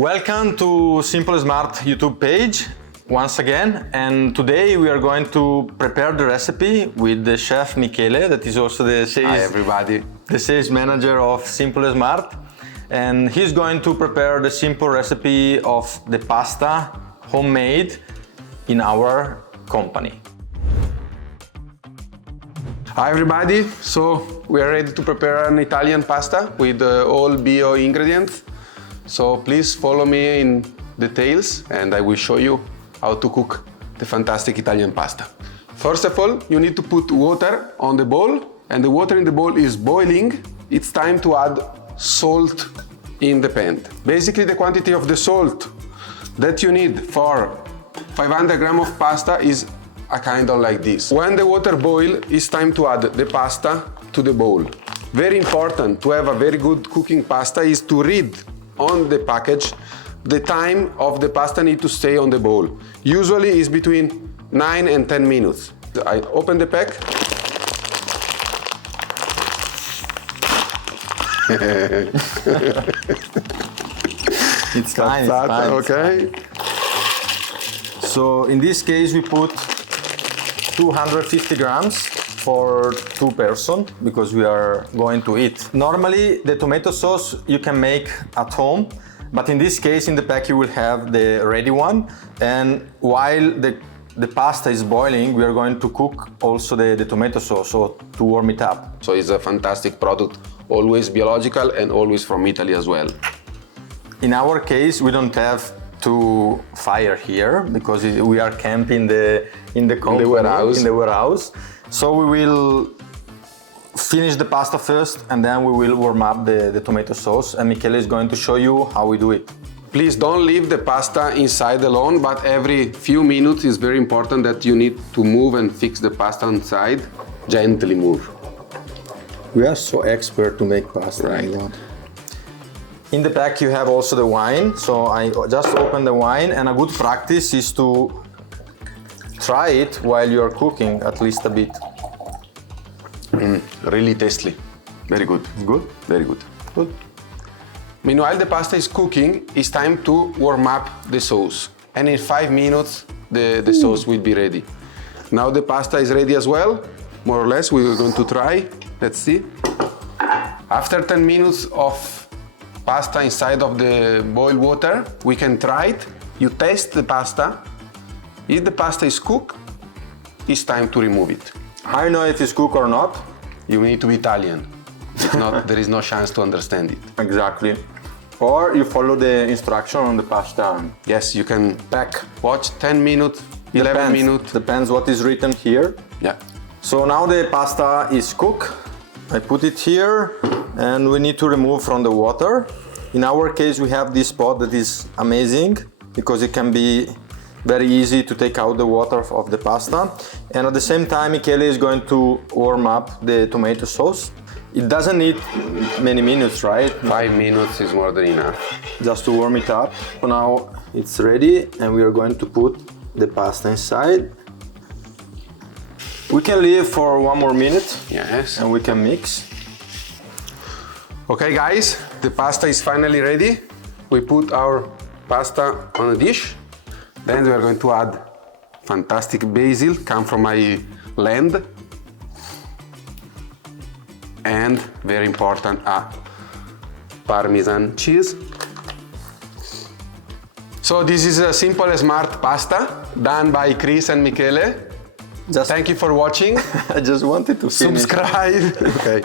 Welcome to Simple&smart YouTube page once again, and today we are going to prepare the recipe with the chef Michele, that is also the sales manager of Simple&smart, and he's going to prepare the simple recipe of the pasta homemade in our company. Hi everybody, so we are ready to prepare an Italian pasta with all bio ingredients. So please follow me in details and I will show you how to cook the fantastic Italian pasta. First of all, you need to put water on the bowl, and the water in the bowl is boiling. It's time to add salt in the pan. Basically, the quantity of the salt that you need for 500 grams of pasta is a kind of like this. When the water boils, it's time to add the pasta to the bowl. Very important to have a very good cooking pasta is to read on the package the time of the pasta need to stay on the bowl. Usually is between 9 and 10 minutes. I open the pack. It's fine, okay. So in this case we put 250 grams for 2 persons because we are going to eat. Normally the tomato sauce you can make at home, but in this case in the pack you will have the ready one, and while the pasta is boiling we are going to cook also the tomato sauce, so to warm it up. So it's a fantastic product, always biological and always from Italy as well. In our case we don't have to fire here because we are camping in the warehouse. So we will finish the pasta first and then we will warm up the tomato sauce, and Michele is going to show you how we do it. Please don't leave the pasta inside alone, but every few minutes is very important that you need to move and fix the pasta inside. Gently move. We are so expert to make pasta. Right. In the pack you have also the wine, so I just open the wine, and a good practice is to try it while you are cooking at least a bit. Really tasty. Very good. Good? Very good. Good. Meanwhile the pasta is cooking, it's time to warm up the sauce. And in 5 minutes the sauce will be ready. Now the pasta is ready as well, more or less. We are going to try. Let's see. After 10 minutes of pasta inside of the boiled water, we can try it. You taste the pasta. If the pasta is cooked, it's time to remove it. How you know if it's cooked or not? You need to be Italian. If not, there is no chance to understand it. Exactly. Or you follow the instruction on the pasta. Yes, you can watch 10 minutes, 11 minutes. Depends what is written here. Yeah. So now the pasta is cooked. I put it here and we need to remove from the water. In our case we have this pot that is amazing because it can be very easy to take out the water of the pasta, and at the same time Michele is going to warm up the tomato sauce. It doesn't need many minutes, right? 5 minutes is more than enough. Just to warm it up. So now it's ready and we are going to put the pasta inside. We can leave for 1 more minute. Yes. And we can mix. Okay guys, the pasta is finally ready. We put our pasta on a dish. Then we are going to add fantastic basil, come from my land. And very important, Parmesan cheese. So this is a Simple&smart pasta done by Cris and Michele. Thank you for watching. I just wanted to finish. Subscribe. Okay.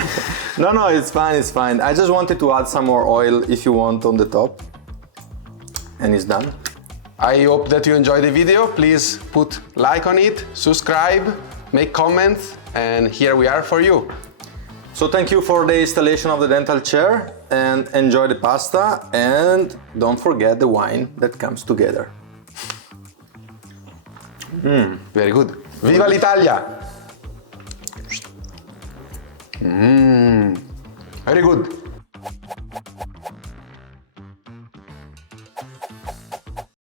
No, it's fine, it's fine. I just wanted to add some more oil if you want on the top. And it's done. I hope that you enjoyed the video. Please put like on it, subscribe, make comments, and here we are for you. So thank you for the installation of the dental chair, and enjoy the pasta, and don't forget the wine that comes together. Very good. Viva l'Italia! Very good.